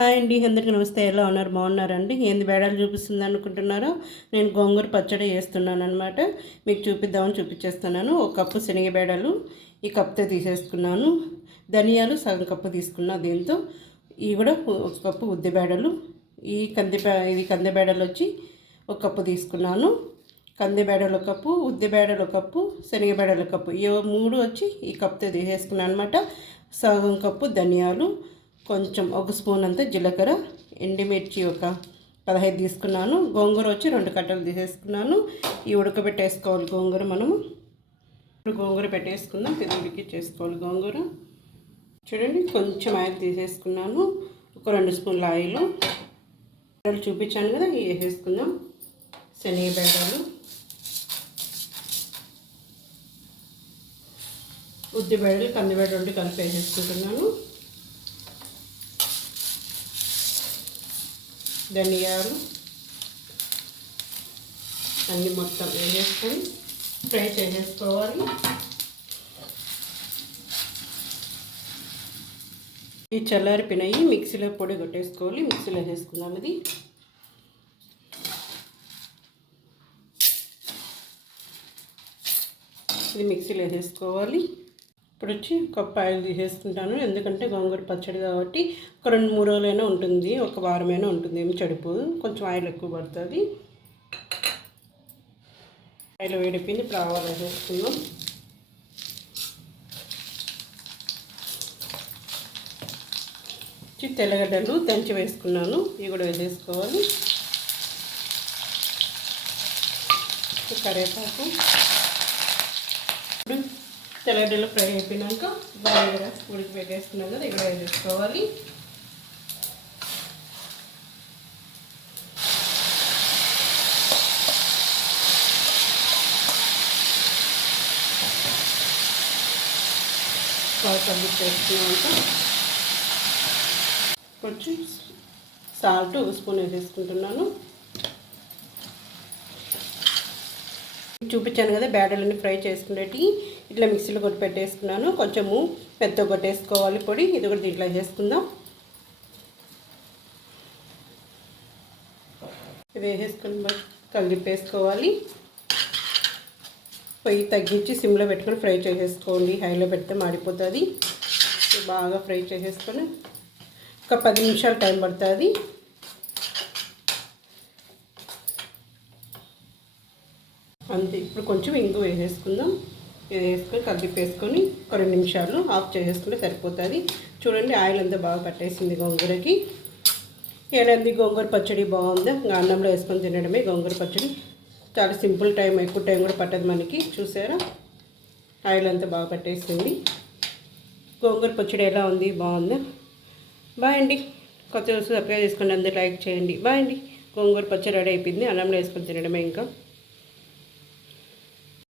Hi అండి, అందరికీ నమస్తే. ఎలా ఉన్నారు? బాగున్నారండి? ఏంది బేడాలు చూపిస్తుంది అనుకుంటున్నారో, నేను గోంగూర పచ్చడి చేస్తున్నాను అనమాట. మీకు చూపిద్దామని చూపించేస్తున్నాను. ఒక కప్పు శనగ బేడలు ఈ కప్తో తీసేసుకున్నాను. ధనియాలు సగం కప్పు తీసుకున్నా. దీంతో ఇవి కూడా ఒక కప్పు ఉద్ది బేడలు. ఇది కంది బేడలు వచ్చి ఒక కప్పు తీసుకున్నాను. కంది బేడలు ఒక కప్పు, ఉద్ది బేడలు ఒక కప్పు, శనగ బేడలు ఒక కప్పు, ఈ మూడు వచ్చి ఈ కప్తో తీసేసుకున్నాను అనమాట. సగం కప్పు ధనియాలు, కొంచెం ఒక స్పూన్ అంతా జీలకర్ర, ఎండుమిర్చి ఒక 15 తీసుకున్నాను. గోంగూర వచ్చి 2 కట్టలు తీసేసుకున్నాను. ఈ ఉడకబెట్టేసుకోవాలి గోంగూర. మనము ఇప్పుడు గోంగూర పెట్టేసుకుందాం. పెద్దడికి చేసుకోవాలి గోంగూర. చూడండి, కొంచెం ఆయిల్ తీసేసుకున్నాను. ఒక 2 స్పూన్ల ఆయిల్ చూపించాను కదా, ఇవి వేసేసుకుందాం. శనగ బేడలు, ఉద్ది బేడలు, కంది బేడలు 2 కలిపి వేసేసుకుంటున్నాను. ధనియాలు అన్నీ మొత్తం వేసేసుకొని ఫ్రై చేసేసుకోవాలి. ఈ చల్లారిపోయినాయి మిక్సీలో పొడి కొట్టేసుకోవాలి. మిక్సీలో వేసేసుకుందాం. ఇది మిక్సీలో వేసేసుకోవాలి. ఇప్పుడు వచ్చి కప్పు ఆయిల్ తీసేసుకుంటాను. ఎందుకంటే గోంగూర పచ్చడి కాబట్టి ఒక 2-3 రోజులైనా ఉంటుంది, ఒక వారమైనా ఉంటుంది, ఏమి చెడిపోదు. కొంచెం ఆయిల్ ఎక్కువ పడుతుంది. ఆయిల్ వేడిపోయింది. ఇప్పుడు ఆవాలు వేసేసుకుందాం. తెల్లగడ్డలు దంచి వేసుకున్నాను, ఇవి కూడా వేసేసుకోవాలి. కరివేపాకు. ఇప్పుడు తెల్లగడ్డలు ఫ్రై అయిపోయినాక బాగా ఉడికి పెట్టేసుకున్నాం కదా, ఇక్కడ వేసేసుకోవాలి. బాగా కలిపి వేసుకున్నాక కొంచెం సాల్ట్ 1 స్పూన్ వేసేసుకుంటున్నాను. చూపించాను కదా బేడలన్నీ ఫ్రై చేసుకునేటి, ఇట్లా మిక్సీలో కొట్టి పెట్టేసుకున్నాను. కొంచెము పెద్ద కొట్టేసుకోవాలి పొడి. ఇది కూడా దీంట్లో వేసేసుకుందాం. ఇది వేసేసుకొని కలిపేసుకోవాలి. పొయ్యి తగ్గించి సిమ్లో పెట్టుకొని ఫ్రై చేసేసుకోండి. హైలో పెడితే మాడిపోతుంది. బాగా ఫ్రై చేసేసుకొని ఒక 10 నిమిషాలు టైం పడుతుంది. అంతే. ఇప్పుడు కొంచెం ఇంగు వేసేసుకుందాం. ఇది వేసుకొని కలిపేసుకొని ఒక 2 నిమిషాలు ఆఫ్ చేసేసుకుంటే సరిపోతుంది. చూడండి, ఆయిల్ అంతా బాగా పట్టేసింది గోంగూరకి. ఏనంది గోంగూర పచ్చడి బాగుంది. అన్నంలో వేసుకొని తినడమే గోంగూర పచ్చడి. చాలా సింపుల్, ఎక్కువ టైం కూడా పట్టదు మనకి. చూసారా, ఆయిల్ అంతా బాగా పట్టేసింది. గోంగూర పచ్చడి ఎలా ఉంది? బాగుందా? బాయ్ అండి. కొత్త సబ్స్క్రైబ్ చేసుకోండి. అందరూ లైక్ చేయండి. బాయ్ అండి. గోంగూర పచ్చడి రెడీ అయిపోయింది. అన్నంలో వేసుకొని తినడమే ఇంకా.